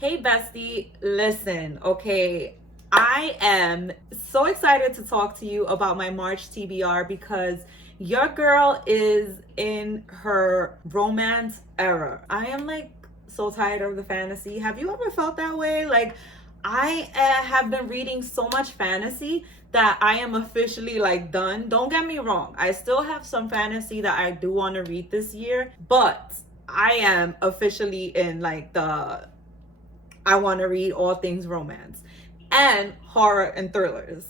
Hey bestie, listen, okay, I am so excited to talk to you about my March TBR because your girl is in her romance era. I am like so tired of the fantasy. Have you ever felt that way? Like, I have been reading so much fantasy that I am officially like done. Don't get me wrong, I still have some fantasy that I do want to read this year, but I am officially in like the I want to read all things romance and horror and thrillers.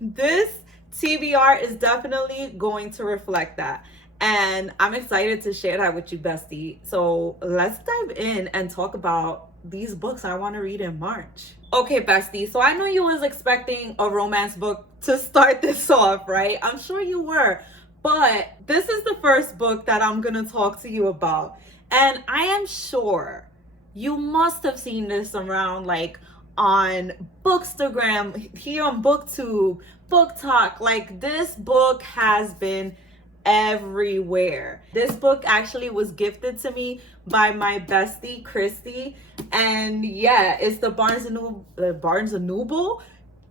This TBR is definitely going to reflect that. And I'm excited to share that with you, bestie. So let's dive in and talk about these books I want to read in March. Okay, bestie. So I know you was expecting a romance book to start this off, right? I'm sure you were. But this is the first book that I'm going to talk to you about. And I am sure you must have seen this around like on Bookstagram, here on BookTube, Book Talk. Like, this book has been everywhere. This book actually was gifted to me by my bestie Christy, and yeah, it's the Barnes and Noble.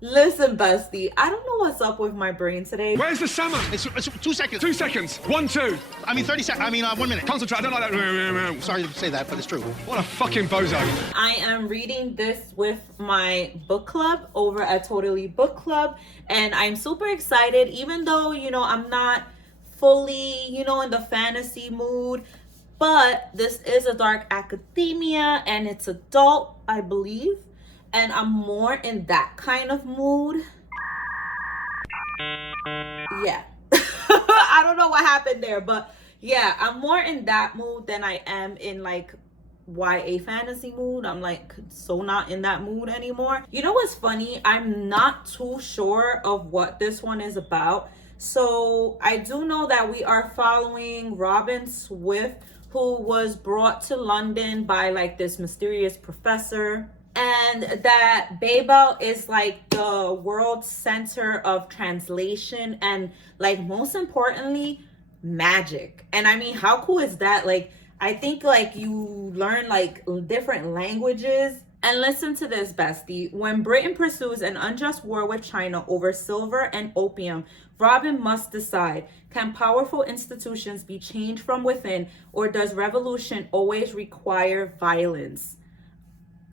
Listen, bestie, I don't know what's up with my brain today. Where's the summer? It's 2 seconds. 2 seconds. 1, 2. I mean, 30 seconds. I mean, 1 minute. Concentrate. I don't like that. Sorry to say that, but it's true. What a fucking bozo. I am reading this with my book club over at Totally Book Club, and I'm super excited, even though, I'm not fully, in the fantasy mood. But this is a dark academia, and it's adult, I believe. And I'm more in that kind of mood. Yeah. I don't know what happened there, but yeah, I'm more in that mood than I am in like YA fantasy mood. I'm like so not in that mood anymore. You know what's funny? I'm not too sure of what this one is about. So I do know that we are following Robin Swift, who was brought to London by like this mysterious professor. And that Babel is like the world center of translation and like most importantly, magic. And I mean, how cool is that? Like, I think like you learn like different languages. And listen to this, bestie. When Britain pursues an unjust war with China over silver and opium, Robin must decide, can powerful institutions be changed from within, or does revolution always require violence?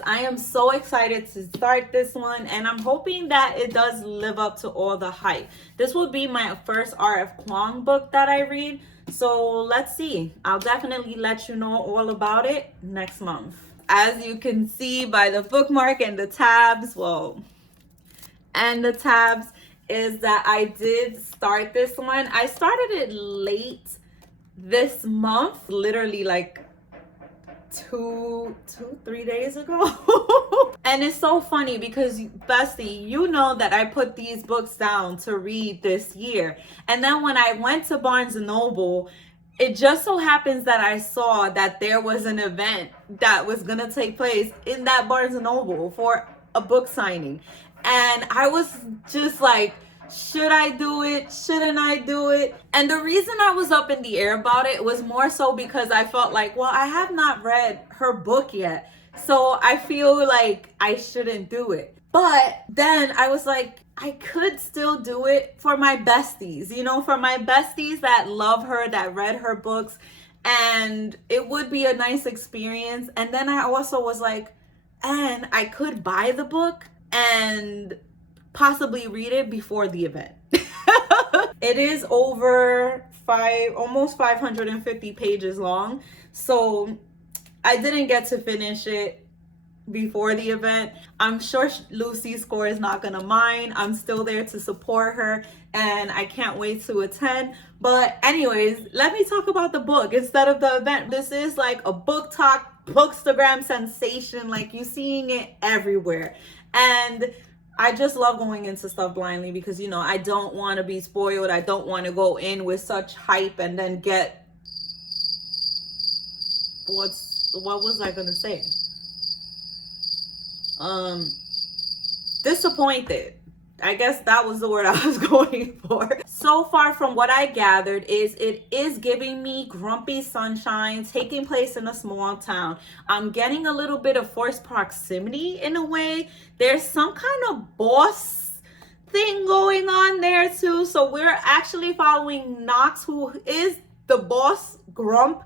I am so excited to start this one, and I'm hoping that it does live up to all the hype. This will be my first R.F. Kuang book that I read, so let's see. I'll definitely let you know all about it next month. As you can see by the bookmark and the tabs, is that I did start this one. I started it late this month, literally like 3 days ago. And it's so funny because, bestie, you know that I put these books down to read this year. And then when I went to Barnes and Noble, it just so happens that I saw that there was an event that was gonna take place in that Barnes and Noble for a book signing. And I was just like, should I do it? Shouldn't I do it? And the reason I was up in the air about it was more so because I felt like, well, I have not read her book yet, so I feel like I shouldn't do it. But then I was like, I could still do it for my besties, for my besties that love her, that read her books, and it would be a nice experience. And then I also was like, and I could buy the book and possibly read it before the event. It is over almost 550 pages long, so I didn't get to finish it before the event. I'm sure Lucy's score is not gonna mind. I'm still there to support her, and I can't wait to attend. But anyways, let me talk about the book instead of the event. This is like a book talk, Bookstagram sensation, like you seeing it everywhere. And I just love going into stuff blindly because, I don't want to be spoiled. I don't want to go in with such hype and then get, what was I going to say? Disappointed. I guess that was the word I was going for. So far from what I gathered is it is giving me grumpy sunshine taking place in a small town. I'm getting a little bit of forced proximity in a way. There's some kind of boss thing going on there too. So we're actually following Knox, who is the boss grump,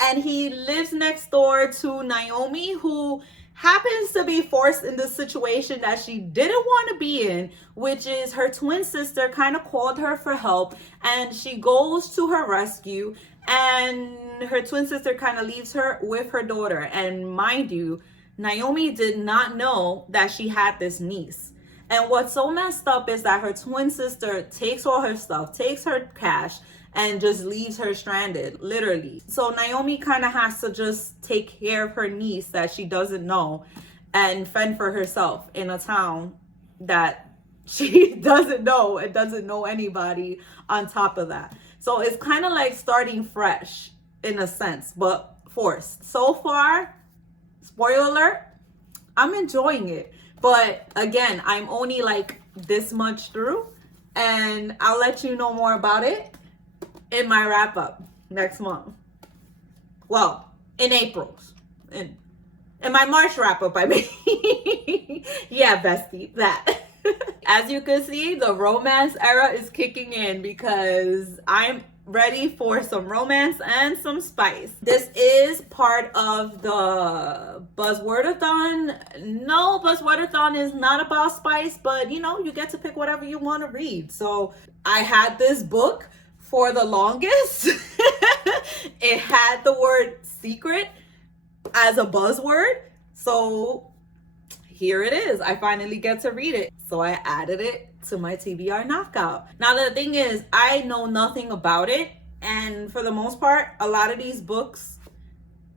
and he lives next door to Naomi, who happens to be forced in the situation that she didn't want to be in, which is her twin sister kind of called her for help, and she goes to her rescue, and her twin sister kind of leaves her with her daughter. And mind you, Naomi did not know that she had this niece. And what's so messed up is that her twin sister takes all her stuff, takes her cash, and just leaves her stranded, literally. So Naomi kind of has to just take care of her niece that she doesn't know and fend for herself in a town that she doesn't know and doesn't know anybody on top of that. So it's kind of like starting fresh in a sense, but forced. So far, spoiler alert, I'm enjoying it. But again, I'm only like this much through, and I'll let you know more about it in my wrap up next month. Well, in April. In my March wrap up, I mean. Yeah, bestie, that. As you can see, the romance era is kicking in because I'm ready for some romance and some spice. This is part of the Buzzwordathon. No, Buzzwordathon is not about spice, but you know, you get to pick whatever you want to read. So I had this book for the longest. It had the word secret as a buzzword. So here it is. I finally get to read it. So I added it to my TBR knockout. Now the thing is, I know nothing about it. And for the most part, a lot of these books,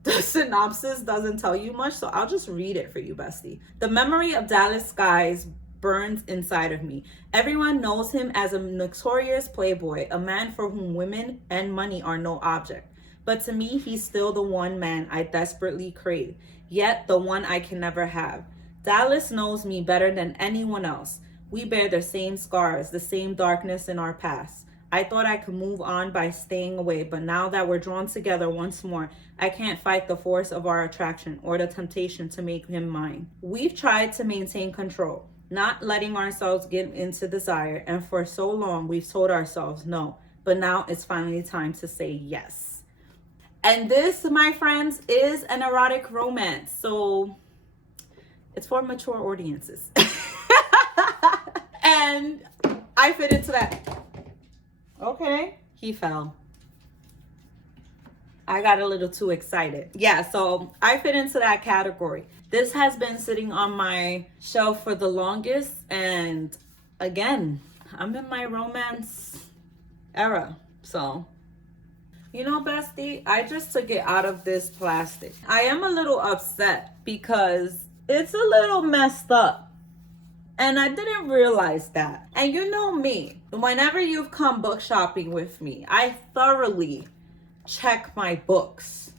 the synopsis doesn't tell you much. So I'll just read it for you, bestie. The memory of Dallas Skies burns inside of me. Everyone knows him as a notorious playboy, a man for whom women and money are no object. But to me, he's still the one man I desperately crave, yet the one I can never have. Dallas knows me better than anyone else. We bear the same scars, the same darkness in our past. I thought I could move on by staying away, but now that we're drawn together once more, I can't fight the force of our attraction or the temptation to make him mine. We've tried to maintain control, not letting ourselves get into desire, and for so long we've told ourselves no, but now it's finally time to say yes. And this, my friends, is an erotic romance, so it's for mature audiences. And I fit into that. Okay, he fell. I got a little too excited. Yeah, so I fit into that category. This has been sitting on my shelf for the longest, and again, I'm in my romance era. So, you know, bestie, I just took it out of this plastic. I am a little upset because it's a little messed up, and I didn't realize that. And you know me, whenever you've come book shopping with me, I thoroughly check my books.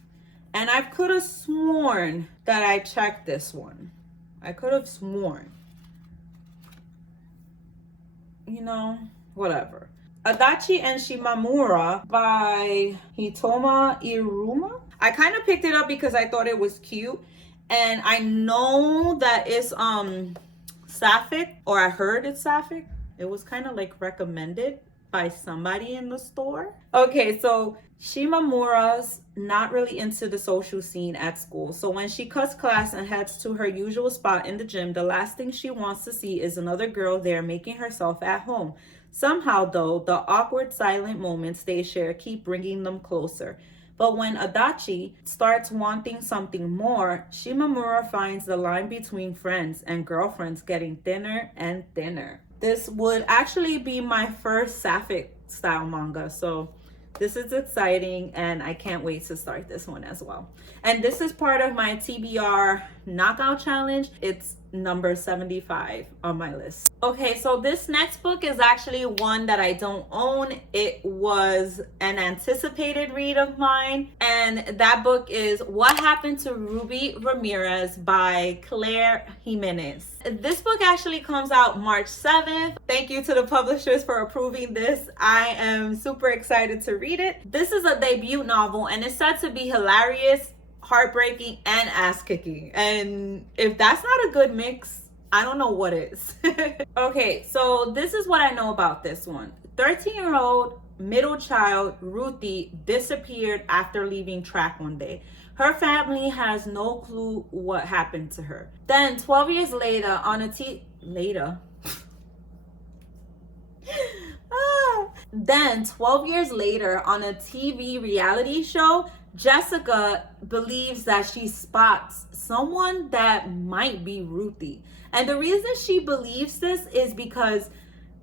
And I could have sworn that I checked this one. I could have sworn. You know, whatever. Adachi and Shimamura by Hitoma Iruma. I kind of picked it up because I thought it was cute. And I know that it's sapphic, or I heard it's sapphic. It was kind of like recommended by somebody in the store. Okay, so Shimamura's not really into the social scene at school. So when she cuts class and heads to her usual spot in the gym, the last thing she wants to see is another girl there making herself at home. Somehow, though, the awkward silent moments they share keep bringing them closer. But when Adachi starts wanting something more, Shimamura finds the line between friends and girlfriends getting thinner and thinner. This would actually be my first sapphic style manga, so this is exciting, and I can't wait to start this one as well. And this is part of my TBR knockout challenge. It's number 75 on my list. Okay, so this next book is actually one that I don't own. It was an anticipated read of mine, and that book is What Happened to Ruby Ramirez by Claire Jimenez. This book actually comes out March 7th. Thank you to the publishers for approving this. I am super excited to read it. This is a debut novel, and it's said to be hilarious, heartbreaking, and ass-kicking. And if that's not a good mix, I don't know what is. Okay, so this is what I know about this one. 13-year-old middle child Ruthie disappeared after leaving track one day. Her family has no clue what happened to her. Then 12 years later on a Then 12 years later on a TV reality show, Jessica believes that she spots someone that might be Ruthie. And the reason she believes this is because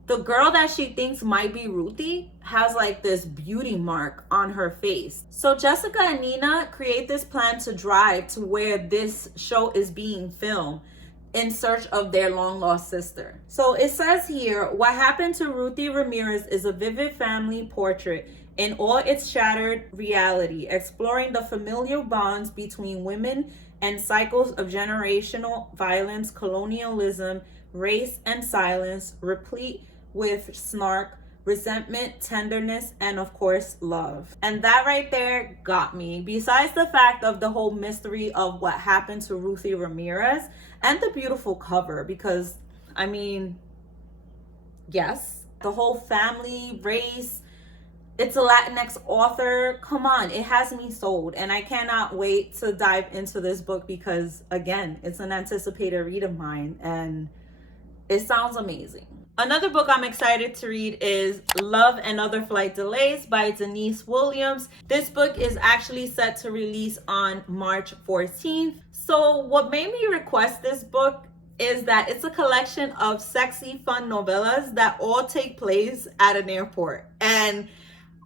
the girl that she thinks might be Ruthie has like this beauty mark on her face. So Jessica and Nina create this plan to drive to where this show is being filmed in search of their long lost sister. So it says here, What Happened to Ruthie Ramirez is a vivid family portrait in all its shattered reality, exploring the familial bonds between women and cycles of generational violence, colonialism, race, and silence, replete with snark, resentment, tenderness, and of course, love. And that right there got me. Besides the fact of the whole mystery of what happened to Ruthie Ramirez and the beautiful cover, because I mean, yes, the whole family, race, it's a Latinx author. Come on, it has me sold. And I cannot wait to dive into this book because, again, it's an anticipated read of mine and it sounds amazing. Another book I'm excited to read is Love and Other Flight Delays by Denise Williams. This book is actually set to release on March 14th. So what made me request this book is that it's a collection of sexy, fun novellas that all take place at an airport. And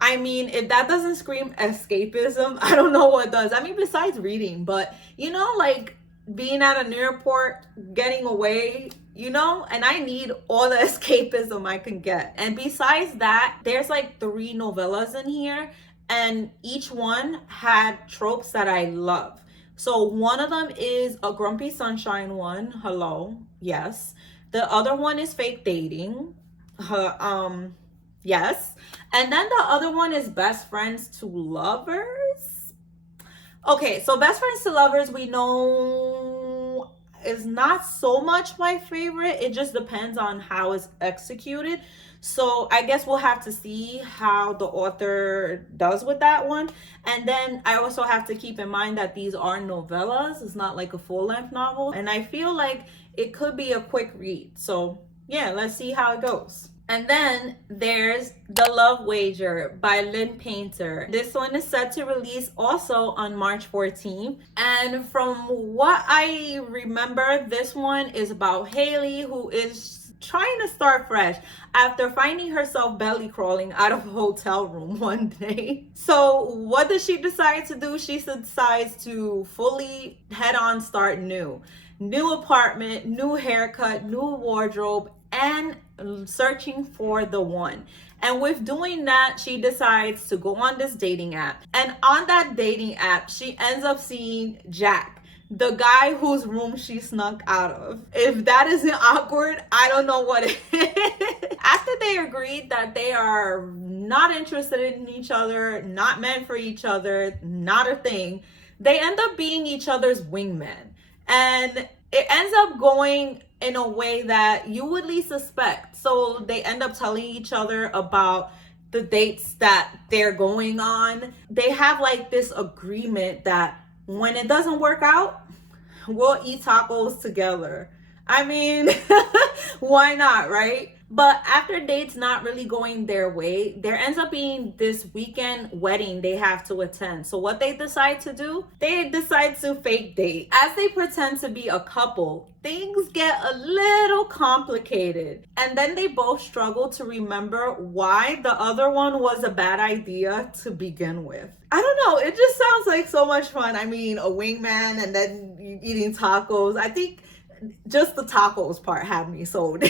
I mean, if that doesn't scream escapism, I don't know what does. I mean, besides reading, but you know, like being at an airport, getting away, you know, and I need all the escapism I can get. And besides that, there's like 3 novellas in here, and each one had tropes that I love. So one of them is a Grumpy Sunshine one. Hello. Yes. The other one is fake dating. Yes. And then the other one is Best Friends to Lovers. Okay, so Best Friends to Lovers, we know is not so much my favorite. It just depends on how it's executed. So I guess we'll have to see how the author does with that one. And then I also have to keep in mind that these are novellas. It's not like a full-length novel. And I feel like it could be a quick read. So yeah, let's see how it goes. And then there's The Love Wager by Lynn Painter. This one is set to release also on March 14th. And from what I remember, this one is about Haley, who is trying to start fresh after finding herself belly crawling out of a hotel room one day. So what does she decide to do? She decides to fully head on start new. New apartment, new haircut, new wardrobe, and searching for the one. And with doing that, she decides to go on this dating app. And on that dating app, she ends up seeing Jack, the guy whose room she snuck out of. If that isn't awkward, I don't know what it is. After they agreed that they are not interested in each other, not meant for each other, not a thing, they end up being each other's wingman. And it ends up going in a way that you would least suspect. So they end up telling each other about the dates that they're going on. They have like this agreement that when it doesn't work out, we'll eat tacos together. I mean, why not, right? But after dates not really going their way, there ends up being this weekend wedding they have to attend. So what they decide to do, they decide to fake date. As they pretend to be a couple, things get a little complicated. And then they both struggle to remember why the other one was a bad idea to begin with. I don't know, it just sounds like so much fun. I mean, a wingman and then eating tacos. I think just the tacos part had me sold.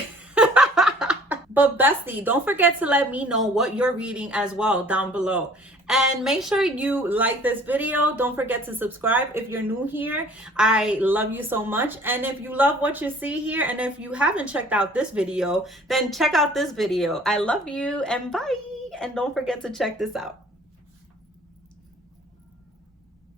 But bestie, don't forget to let me know what you're reading as well down below. And make sure you like this video. Don't forget to subscribe if you're new here. I love you so much. And if you love what you see here, and if you haven't checked out this video, then check out this video. I love you and bye. And don't forget to check this out.